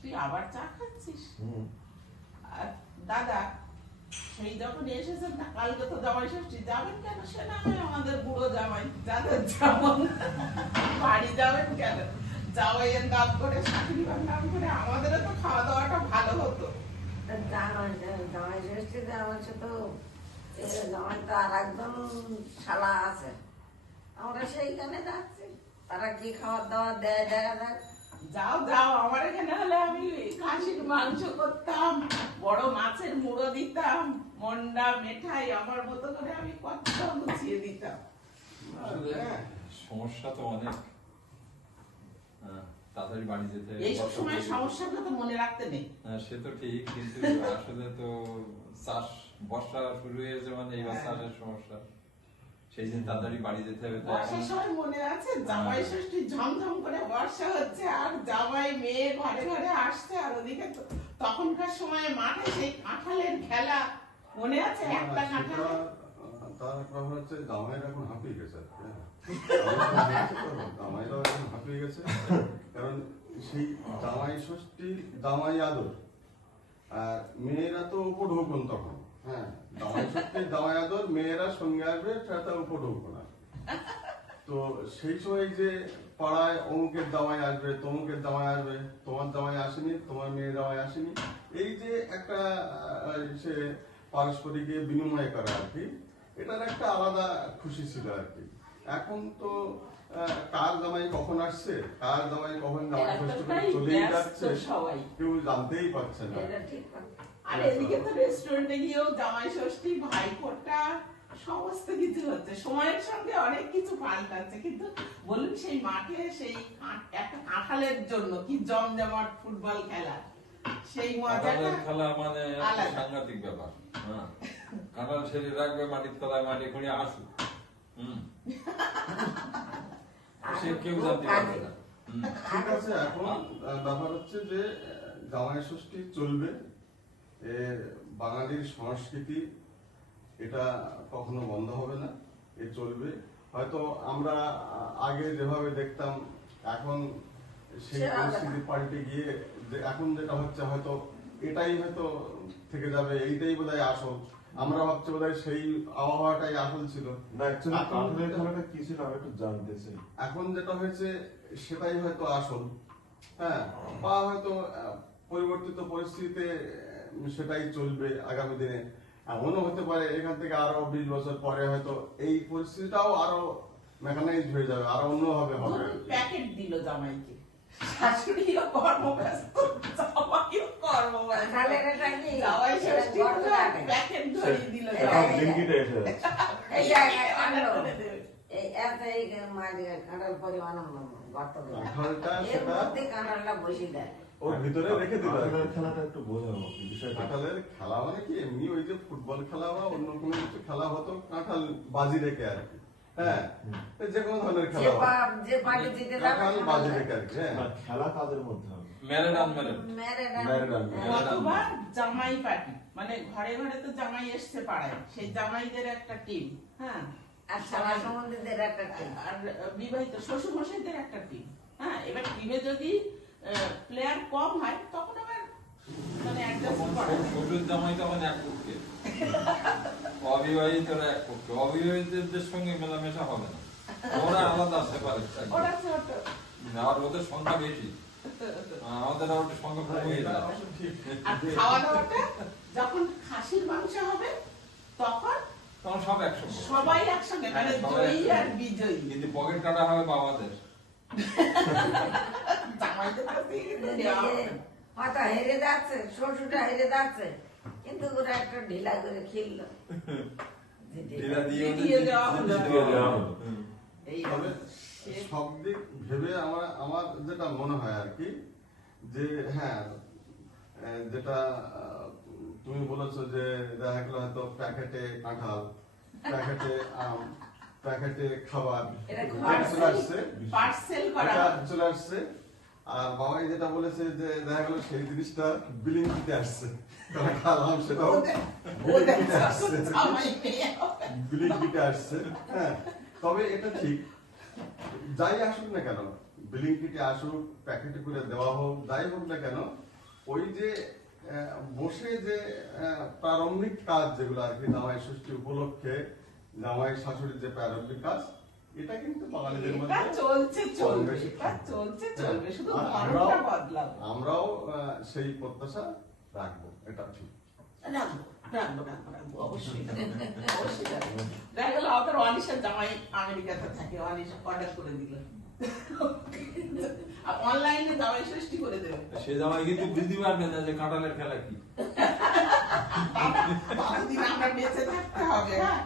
তুই আবার চা খাচ্ছিস? আর দাদা সেই যখন এসেছেন না, কালকে তো জামাই ষষ্ঠী, যাবেন কেন? সে না হয় আমাদের বুড়ো জামাই, যাদের যেমন বাড়ি যাবেন কেন? জামাইয়ের নাম করে, শাশুড়িমার নাম করে আমাদেরও তো খাওয়া দাওয়াটা ভালো হতো। জামাই ষষ্ঠীতে আমার তো জামাই তো আর একজন শালা আছে, আমরা সেইখানে যাচ্ছি, তারা কি খাবার দাবার দেয় দেখা যাক। যাও যাও, আমার এখানে হলে আমি খাসির মাংস করতাম, বড় মাছের মুড়ো দিতাম, মন্ডা মিঠাই আমার মতো করে আমি কত গুছিয়ে দিতাম। সমস্যা তো অনেক, তাড়াতাড়ি বাড়ি যেতে এইসব সময় সমস্যাটা তো মনে রাখতে নেই। সে তো ঠিক, কিন্তু আসলে তো চাষ বর্ষা শুরু হয়েছে মানে এবার চাষের সমস্যা, সেই দিন তাড়াতাড়ি বাড়ি যেতে হবে। তো বর্ষার সময় মনে আছে জামাই ষষ্ঠী ঝমঝম করে বর্ষা হচ্ছে আর জামাই মেয়ে ঘরে ঘরে আসছে, আর ওদিকে তখনকার সময় মাঠে সেই কাঁঠালের খেলা মনে আছে? একটা কাঁঠাল তার কারণ হচ্ছে জামাইরা এখন হাঁপিয়ে গেছে, জামাইরাও এখন হাঁপিয়ে গেছে, কারণ সেই জামাই ষষ্ঠী জামাই আদর, আর মেয়েরা তো উপঢৌকন তখন। হ্যাঁ, জামাই ষষ্ঠী জামাই আদর, মেয়েরা সঙ্গে আসবে, সেটা উপঢৌকন। তো সেই সময় যে পাড়ায় অমুকের জামাই আসবে, তমুকের জামাই আসবে, তোমার জামাই আসেনি, তোমার মেয়ে জামাই আসেনি, এই যে একটা সে পারস্পরিক বিনিময় করা আর কি, এটার একটা আলাদা খুশি ছিল আর কি। এখন তো কার জামাই কখন আসছে, কার জামাই কখন জামাই ষষ্ঠী করে চলেই যাচ্ছে, কেউ জানতেই পারছে না। আর এদিকে তো রেস্টুরেন্টে গিয়েও জামাই ষষ্ঠী, ভাইফোঁটা সমস্ত কিছু হচ্ছে, সময়ের সঙ্গে অনেক কিছু পাল্টাচ্ছে, কিন্তু বলুন সেই মাঠে সেই একটা কাঁঠালের জন্য কি জমজমাট ফুটবল খেলা, সেই মজাটা খেলা মানে আলাদা। সাংঘাতিক ব্যাপার। কাঁঠাল ছেড়ে রাখবে মাটির তলায়, মাটি খুঁড়ে আসু, সে কেউ জানতে পারবে না। ঠিক আছে, এখন ব্যাপার হচ্ছে যে জামাই ষষ্ঠী চলবে, বাঙালির সংস্কৃতি, এটা কখনো বন্ধ হবে না, এ চলবে। হয়তো আমরা আগে যেভাবে দেখতাম, এখন সেই পরিস্থিতি পাল্টে গিয়ে এখন যেটা হচ্ছে হয়তো এটাই হয়তো থেকে যাবে, এইটাই বোধহয় আসল। আমরা ভাবছি বোধহয় সেই আবহাওয়াটাই আসল ছিল না, কি ছিল আমি একটু জানতে চাই। এখন যেটা হয়েছে সেটাই হয়তো আসল। হ্যাঁ, বা হয়তো পরিবর্তিত পরিস্থিতিতে সেটাই চলবে আগামী দিনে। এমনও হতে পারে এখান থেকে আরো 20 বছর পরে হয়তো এই পরিস্থিতিটাও আরো মেকানাইজ হয়ে যাবে, আরো অন্যভাবে হবে। প্যাকেট দিল জামাইকে, শাশুড়িও কর্মব্যস্ত, জামাইও কর্মব্যস্ত, জামাই ষষ্ঠী প্যাকেট ধরিয়ে দিল কাঁঠাল পরিমাণ কাঁঠালটা বসে দেয় ওর ভিতরে রেখে দিল। খেলাটা একটু বোঝাবো কাঁঠালের খেলা মানে কি, এমনি ওই যে ফুটবল খেলা বা অন্য কোনো কিছু খেলা হতো, কাঁঠাল বাজি রেখে আর কি। হ্যাঁ, যে কোনো ধরনের খেলা কাঁঠাল বাজি রেখে আর কি। হ্যাঁ, খেলা কাদের মধ্যে হবে? অথবা জামাই পার্টি, মানে ঘরে ঘরে তো জামাই এসছে পাড়ায়, সেই জামাইদের একটা টিম, হ্যাঁ, আর শালা সম্বন্ধীদের একটা টিম, আর বিবাহিত শ্বশুর মশাইদের একটা টিম। হ্যাঁ, এবার টিমে যদি প্লেয়ার কম হয় তখন আবার মানে অ্যাডজাস্ট করা যায়। শ্বশুর জামাই তখন এক পক্ষে, অবিবাহিতরা এক পক্ষে, অবিবাহিতদের সঙ্গে মেলামেশা হবে না, ওরা আলাদা সেপারেট থাকবে, ওরা ছোট, আর ওদের সংখ্যা বেশি, আমাদের আর সংখ্যা কমে যায়। আর খাওয়া দাওয়াটা যখন খাসির মাংস হবে তখন তখন সব একসঙ্গে, সবাই একসঙ্গে, মানে জয়ী আর বিজয়ী। কিন্তু পকেট কাটা হবে বাবাদের। জামাইদের কাছে হয়তো হেরে যাচ্ছে, শ্বশুরটা হেরে যাচ্ছে, কিন্তু ওরা একটা ঢিলা করে খেললো, ঢিলা দিয়ে দিয়ে দেওয়া হলো। এই তবে সব দিক ভেবে আমার যেটা মনে হয় আর কি, যে হ্যাঁ, যেটা তুমি বলেছো যে দেখা গেল হয়তো প্যাকেটে কাঁঠাল, প্যাকেটে আম, প্যাকেটে খাবার চলে আসছে, পার্সেল করা চলে আসছে, আর বাবাই যেটা বলেছে যে দেখা গেল সেই জিনিসটা বিলিং দিতে আসছে, খালাম সেটাও বিলিং দিতে আসছে। হ্যাঁ, তবে এটা ঠিক, যাই আসুক না কেন, বিলিং কিটে আসুক, প্যাকেটে করে দেওয়া হোক, যাই হোক না কেন, ওই যে বসে যে প্রারম্ভিক কাজ যেগুলো আর কি জামাই ষষ্ঠী উপলক্ষে জামাই শাশুড়ির যে প্রারম্ভিক কাজ, এটা কিন্তু বাঙালিদের এটা মধ্যে চলছে চলবে, কম বেশি। এটা চলছে চলবে, শুধু আর ধরনটা বদলাবে। আমরাও সেই প্রত্যাশা রাখবো, এটা ঠিক। রাখবো রাখবো রাখবো রাখবো, অবশ্যই অবশ্যই রাখবো। দেখা গেল আমাদের অনিশার জামাই আমেরিকাতে থাকে, অনিশা অর্ডার করে দিল, অনলাইনে জামাই ষষ্ঠী করে দেবে। সে জামাই কিন্তু বুঝতে পারবে না যে কাঁঠালের খেলা কি। ততদিন আমরা বেঁচে থাকতে হবে, হ্যাঁ।